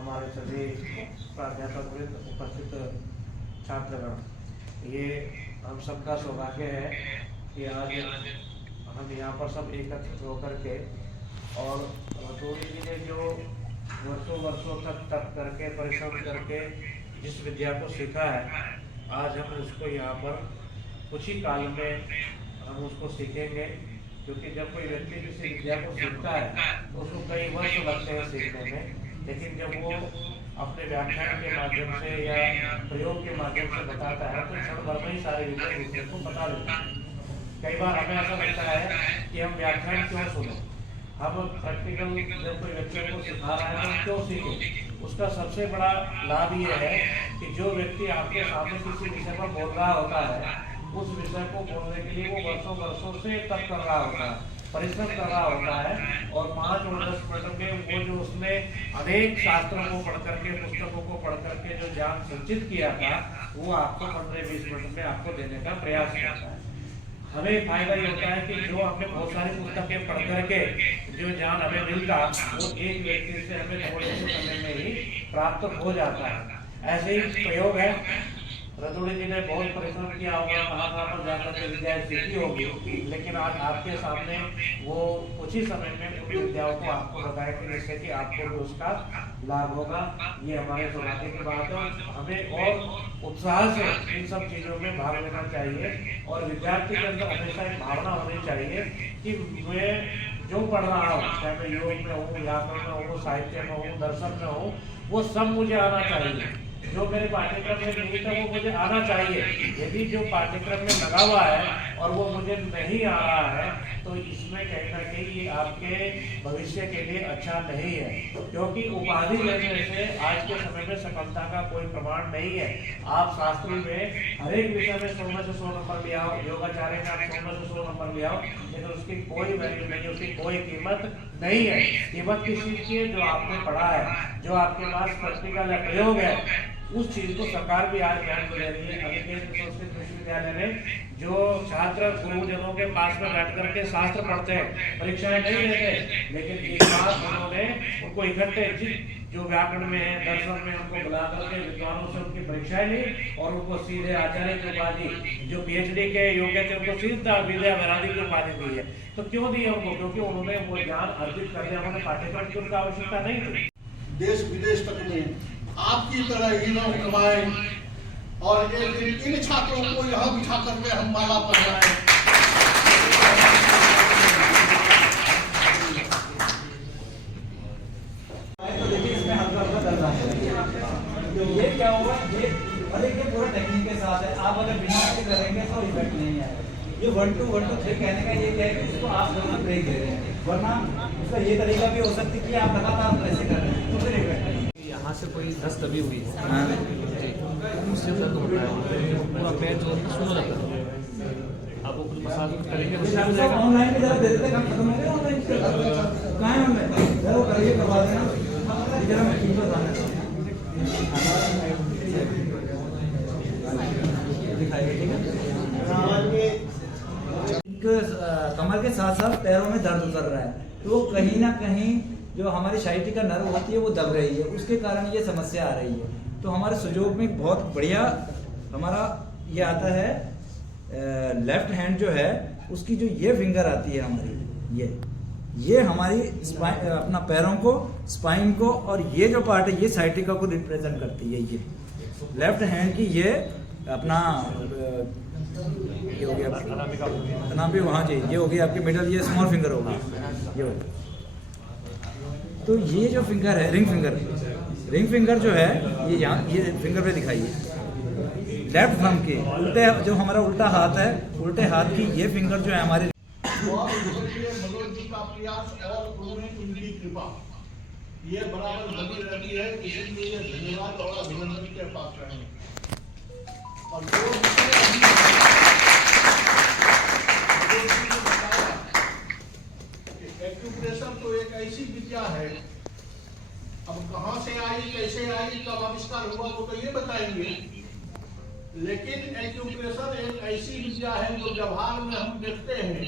हमारे सभी प्राध्यापक उपस्थित छात्रगण, ये हम सबका सौभाग्य है कि आज हम यहाँ पर सब एकत्रित होकर के और रतौड़ी जी ने जो वर्षों तक तप करके परिश्रम करके जिस विद्या को सीखा है, आज हम उसको यहाँ पर कुछ ही काल में हम उसको सीखेंगे। क्योंकि जब कोई व्यक्ति किसी विद्या को सीखता है तो उसको कई वर्ष लगते हैं सीखने में, लेकिन जब वो अपने व्याख्यान के माध्यम से या प्रयोग के माध्यम से बताता है तो क्षण भर में ही सारे विषय दूसरे को बता देते हैं। कई बार हमें ऐसा लगता है कि हम व्याख्यान क्यों सुने, हम प्रैक्टिकल जब कोई व्यक्ति को सिखा रहा है तो क्यों सीखें। उसका सबसे बड़ा लाभ ये है कि जो व्यक्ति आपके सामने किसी विषय पर बोल रहा होता है, उस विषय को बोलने के लिए वो वर्षों से तप कर रहा होता है, परिश्रम कर रहा होता है, और 5 और 10 मिनट में वो जो उसने अनेक शास्त्रों को पढ़ करके, पुस्तकों को पढ़ करके जो ज्ञान संचित किया था, वो आपको 15-20 मिनट में आपको देने का प्रयास करता है। हमें फायदा ये होता है कि जो हमने बहुत सारी पुस्तकें पढ़ करके जो ज्ञान हमें मिलता, वो एक व्यक्ति से हमें थोड़े से समय में ही प्राप्त हो जाता है। ऐसे ही प्रयोग है, रतौड़ी जी ने बहुत परिश्रम किया होगा, कहाँ पर जाकर के विद्याएं सीखी होगी, लेकिन आज आपके सामने वो कुछ ही समय में उन विद्याओं को आपको बताएंगे, जिससे कि आपको भी उसका लाभ होगा। ये हमारे सौभाग्य की बात है। हमें और उत्साह से इन सब चीज़ों में भाग लेना चाहिए, और विद्यार्थी के अंदर हमेशा एक भावना होनी चाहिए कि मैं जो पढ़ रहा हूँ, चाहे मैं योग में हूँ, व्याकरण में हूँ, साहित्य में हूँ, दर्शन में हूँ, वो सब मुझे आना चाहिए। जो मेरे पाठ्यक्रम में निहित है वो मुझे आना चाहिए। यदि जो पाठ्यक्रम में लगा हुआ है और वो मुझे नहीं आ रहा है, तो इसमें कहीं ना कहीं ये आपके भविष्य के लिए अच्छा नहीं है। क्योंकि उपाधि लेने से आज के समय में सफलता का कोई प्रमाण नहीं है। आप शास्त्री में हर एक विषय में 100 में से 100 नंबर ले आओ, योगाचार्य में आप 100 में से 100 नंबर ले आओ, लेकिन उसकी कोई वैल्यू नहीं, उसकी कोई कीमत नहीं है। कीमत किस चीज की है? जो आपने पढ़ा है, जो आपके पास प्रैक्टिकल प्रयोग है, उस चीज को सरकार भी आज ध्यान दे रही है। अखिलेश संस्कृत विश्वविद्यालय में जो छात्र गुरुजनों के पास में बैठ करके शास्त्र पढ़ते हैं, परीक्षाएं नहीं देते, लेकिन एक बार उन्होंने उनको इकट्ठे जो व्याकरण में है, दर्शन में, उनको बुला करके विद्वानों से उनकी परीक्षाएं ली और उनको सीधे आचार्य की उपाधि, जो PhD के योग्य थे, उनको सीधा विद्या वैरागी की उपाधि दी है। तो क्यों दी है उनको? क्योंकि उन्होंने वो ज्ञान अर्जित कर लिया, उन्होंने पाठ्यक्रम की उनका आवश्यकता नहीं थी। देश विदेश तक में आपकी तरह ही नाम कमाए और एक दिन इन छात्रों को यहाँ बिठा करके हम माला पहनाएं। तो देखिए इसमें हल्का हल्का दर्द आता है। ये क्या होगा? ये भले ये पूरा टेक्निक के साथ है, आप अगर बिना से करेंगे तो इफेक्ट नहीं आएगा। ये 1 2 1 2 3 कहने का ये क्या है कि इसको आप करना ब्रेक दे रहे हैं, वरना उसका ये तरीका भी हो सकता है कि आप लगातार ऐसे कर रहे हैं तो फिर इफेक्ट नहीं। यहाँ से कोई 10 दबी हुई है जी, उससे दर्द होता है, पूरा पैर जो सुनो जाता है। आप वो कुछ मसाज करेंगे ऑनलाइन में जरा दे देते, काम खत्म हो गया। ऑनलाइन कहाँ है? ऑनलाइन जरा करिए, करवा देना जरा। मैं टीम पर जाना दिखाइए, ठीक है। कमर के साथ साथ पैरों में दर्द उतर रहा है, तो कहीं ना कहीं जो हमारी शाइटी का नर्व होती है वो दब रही है, उसके कारण ये समस्या आ रही है। तो हमारे सुजोग में बहुत बढ़िया हमारा ये आता है, लेफ्ट हैंड जो है उसकी जो ये फिंगर आती है हमारी, ये हमारी अपना पैरों को, स्पाइन को, और ये जो पार्ट है ये साइटिका को रिप्रेजेंट करती है। ये लेफ्ट हैंड की ये अपना ये हो गया अनामिका, वहाँ जी ये हो गया आपकी मिडल, ये स्मॉल फिंगर होगा ये हो। तो ये जो फिंगर है रिंग फिंगर जो है ये यहाँ ये फिंगर पे दिखाइए। लेफ्ट थंब के उल्टे, जो हमारा उल्टा हाथ है, उल्टे हाथ की ये फिंगर जो है हमारे मनोज जी का प्रयास और उनकी कृपा ये बराबर बनी रहती है, इसलिए धन्यवाद और अभिनंदन के पात्र हैं। और एक्यूप्रेशर तो एक ऐसी विद्या है, अब कहाँ से आई, कैसे आई, कब आविष्कार हुआ वो तो ये बताएंगे, लेकिन एक्यूप्रेशर एक ऐसी विद्या है जो व्यवहार में हम देखते हैं